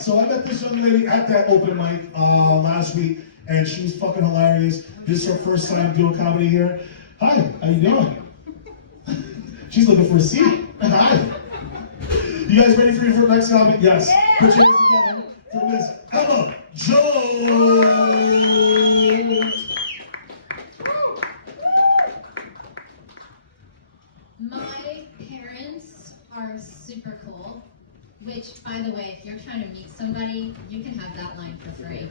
so I met this young lady at that open mic last week, and she was fucking hilarious. This is her first time doing comedy here. Hi, how you doing? She's looking for a seat. Hi. You guys ready for your next comic? Yes. Yeah. Put your hands together for Miss Emma Jones. My parents are super cool, which, by the way, if you're trying to meet somebody, you can have that line for free.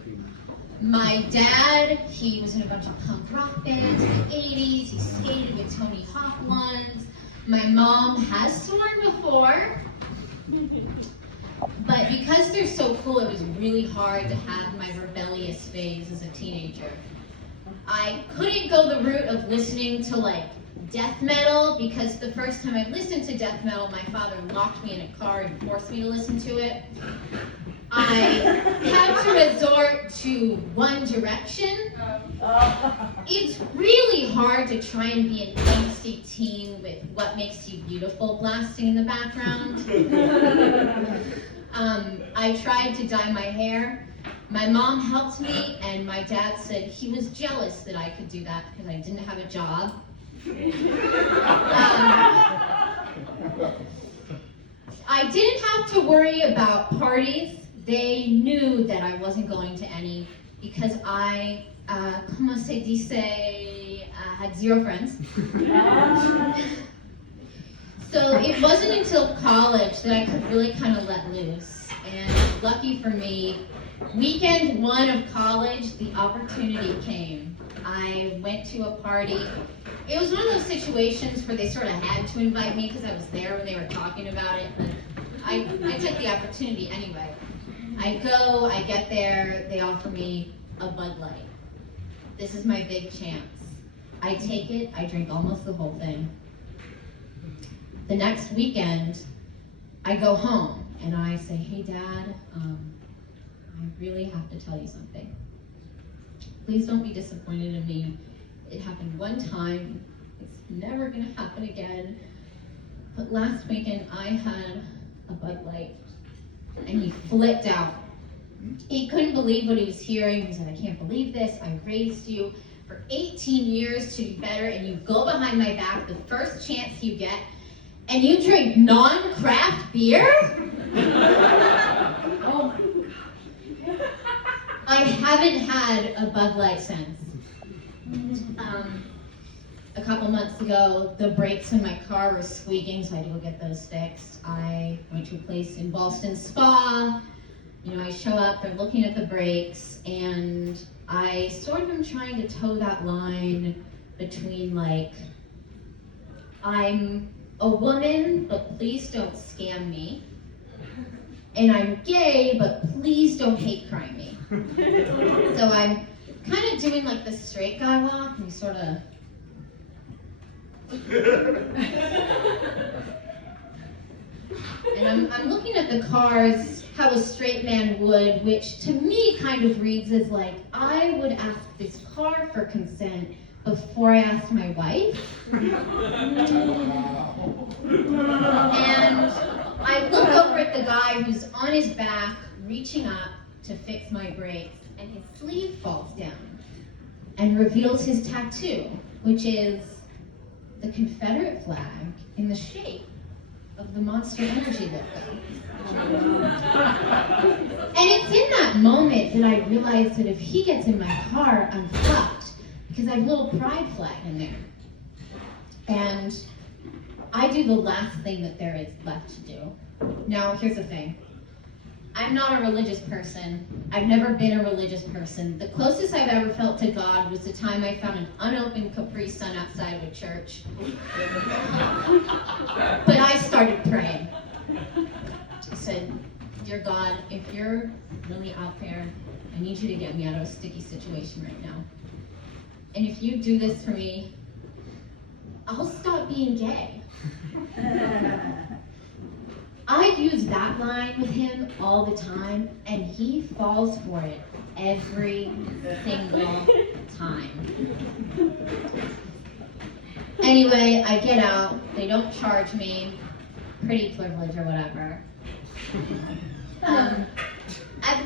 My dad, he was in a bunch of punk rock bands in the 80s. He skated with Tony Hawk once. My mom has sworn before. But because they're so cool, it was really hard to have my rebellious phase as a teenager. I couldn't go the route of listening to like death metal, because the first time I listened to death metal, my father locked me in a car and forced me to listen to it. I had to resort to One Direction. It's really hard to try and be an angsty teen with What Makes You Beautiful blasting in the background. I tried to dye my hair. My mom helped me, and my dad said he was jealous that I could do that because I didn't have a job. I didn't have to worry about parties. They knew that I wasn't going to any because I, como se dice, had zero friends. So it wasn't until college that I could really kind of let loose. And lucky for me, weekend one of college, the opportunity came. I went to a party. It was one of those situations where they sort of had to invite me because I was there when they were talking about it, but I took the opportunity anyway. I go, I get there, they offer me a Bud Light. This is my big chance. I take it, I drink almost the whole thing. The next weekend, I go home and I say, hey Dad, I really have to tell you something. Please don't be disappointed in me. It happened one time, it's never gonna happen again. But last weekend I had a Bud Light and he flipped out. He couldn't believe what he was hearing. He said, I can't believe this. I raised you for 18 years to be better, and you go behind my back the first chance you get, and you drink non-craft beer? Oh. I haven't had a Bud Light since. A couple months ago, the brakes in my car were squeaking, so I had to go get those fixed. I went to a place in Boston Spa. You know, I show up, they're looking at the brakes, and I sort of am trying to toe that line between like, I'm a woman, but please don't scam me. And I'm gay, but please don't hate crime me. So I'm kind of doing like the straight guy walk, and you sort of... And I'm looking at the cars, how a straight man would, which to me kind of reads as like, I would ask this car for consent before I asked my wife. And I look over at the guy who's on his back, reaching up to fix my brakes, and his sleeve falls down and reveals his tattoo, which is the Confederate flag in the shape of the Monster Energy logo. And it's in that moment that I realized that if he gets in my car, I'm fucked, because I have a little pride flag in there. And I do the last thing that there is left to do. Now, here's the thing. I'm not a religious person. I've never been a religious person. The closest I've ever felt to God was the time I found an unopened Capri Sun outside of a church. But I started praying. I said, dear God, if you're really out there, I need you to get me out of a sticky situation right now. And if you do this for me, I'll stop being gay. I use that line with him all the time, and he falls for it every single time. Anyway, I get out, they don't charge me, pretty privilege or whatever.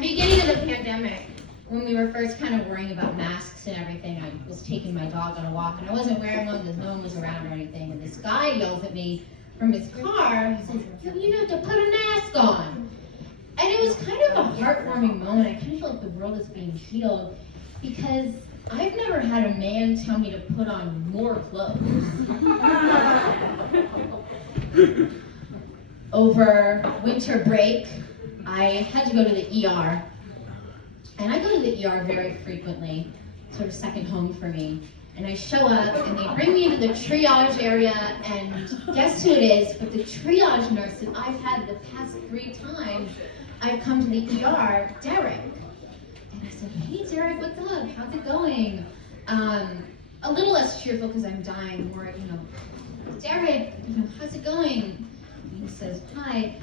beginning of the pandemic, when we were first kind of worrying about masks and everything, I was taking my dog on a walk, and I wasn't wearing one because no one was around or anything, and this guy yells at me from his car. He says, you have to put a mask on. And it was kind of a heartwarming moment. I kind of feel like the world is being healed, because I've never had a man tell me to put on more clothes. Over winter break, I had to go to the ER. And I go to the ER very frequently, sort of second home for me. And I show up, and they bring me into the triage area, and guess who it is but the triage nurse that I've had the past 3 times I've come to the ER, Derek. And I said, hey Derek, what's up? How's it going? A little less cheerful because I'm dying, more, Derek, how's it going? And he says, hi.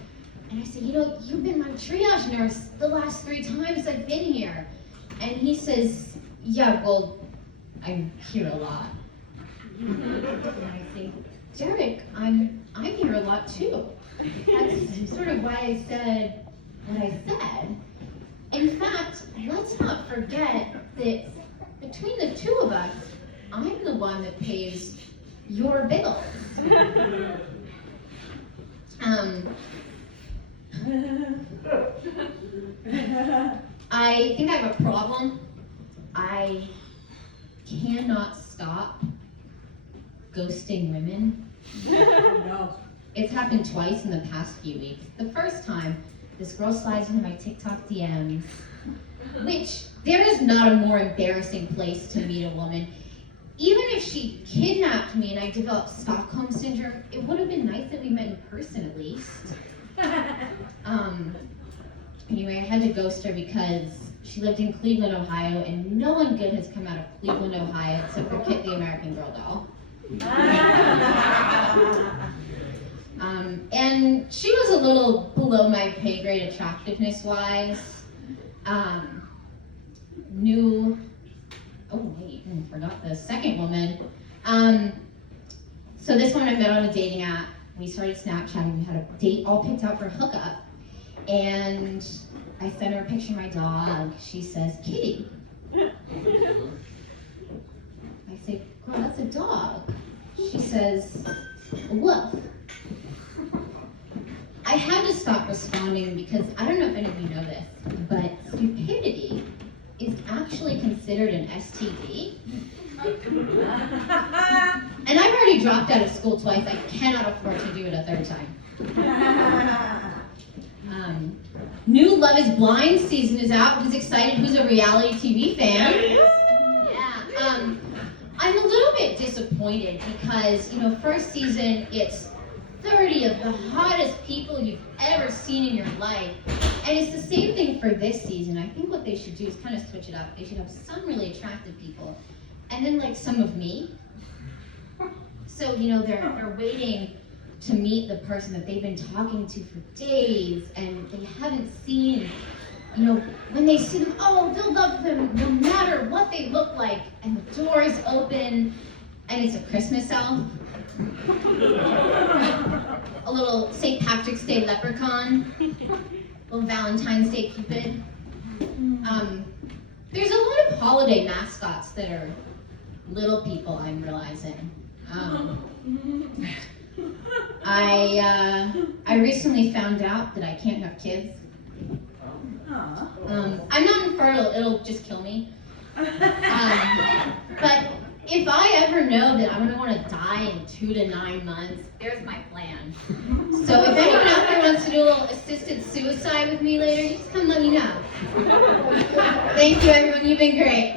And I said, you've been my triage nurse the last 3 times I've been here. And he says, yeah, well, I'm here a lot. And I say, Derek, I'm here a lot too. That's sort of why I said what I said. In fact, let's not forget that between the 2 of us, I'm the one that pays your bills. I think I have a problem. I cannot stop ghosting women. No. It's happened twice in the past few weeks. The first time, this girl slides into my TikTok DMs, which there is not a more embarrassing place to meet a woman. Even if she kidnapped me and I developed Stockholm Syndrome, it would have been nice that we met in person at least. Anyway, I had to ghost her because she lived in Cleveland, Ohio, and no one good has come out of Cleveland, Ohio, except for Kit the American Girl doll. And she was a little below my pay grade attractiveness-wise. I forgot the second woman. So this one I met on a dating app. We started Snapchatting. We had a date all picked out for a hookup. And I sent her a picture of my dog. She says, Kitty. I say, girl, that's a dog. She says, a wolf. I had to stop responding because I don't know if any of you know this, but stupidity is actually considered an STD. And I've already dropped out of school twice. I cannot afford to do it a 3rd time. New Love is Blind season is out. Who's excited? Who's a reality TV fan? Yeah. I'm a little bit disappointed because, first season, it's 30 of the hottest people you've ever seen in your life. And it's the same thing for this season. I think what they should do is kind of switch it up. They should have some really attractive people, and then like some of me. So, they're waiting to meet the person that they've been talking to for days, and they haven't seen, when they see them, they'll love them no matter what they look like, and the door is open, and it's a Christmas elf. A little St. Patrick's Day leprechaun, a little Valentine's Day Cupid. There's a lot of holiday mascots that are little people, I'm realizing. I recently found out that I can't have kids. I'm not infertile, it'll just kill me. But if I ever know that I'm gonna want to die in 2 to 9 months, there's my plan. So if anyone out there wants to do a little assisted suicide with me later, just come let me know. Thank you everyone, you've been great.